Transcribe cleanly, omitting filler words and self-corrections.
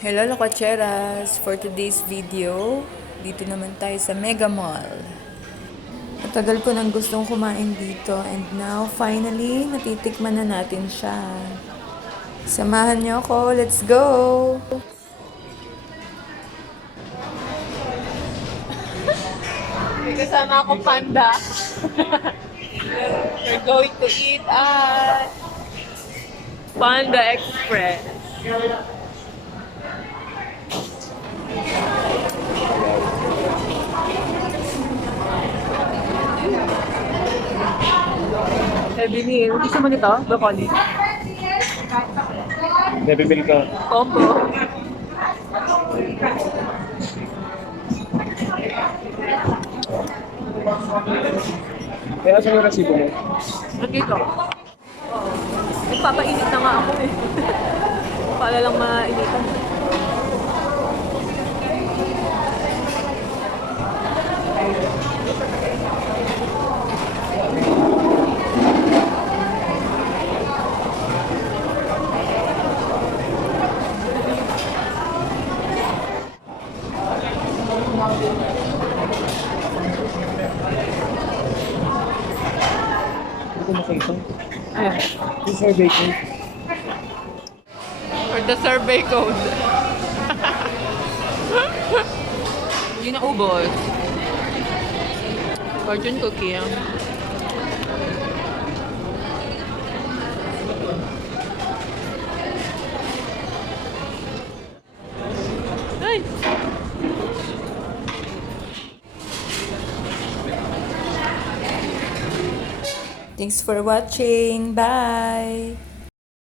Hello Lococheras! For today's video, dito naman tayo sa Mega Mall. Matagal ko nang gustong kumain dito and now finally natitikman na natin siya. Samahan niyo ako, let's go! May kasama akong panda. We're going to eat at Panda Express. Bili, gusto mo nito? Broccoli? Hindi, bibili ka. Combo. Kaya saan yung resibo mo? Nandito. Nagpapainit na nga ako eh. Para lang mainitan. Hindi ko makita. Ayan. Yung survey ko. For the survey code. Yun ang ubos. Fortune cookie yan. Ay! Thanks for watching. Bye!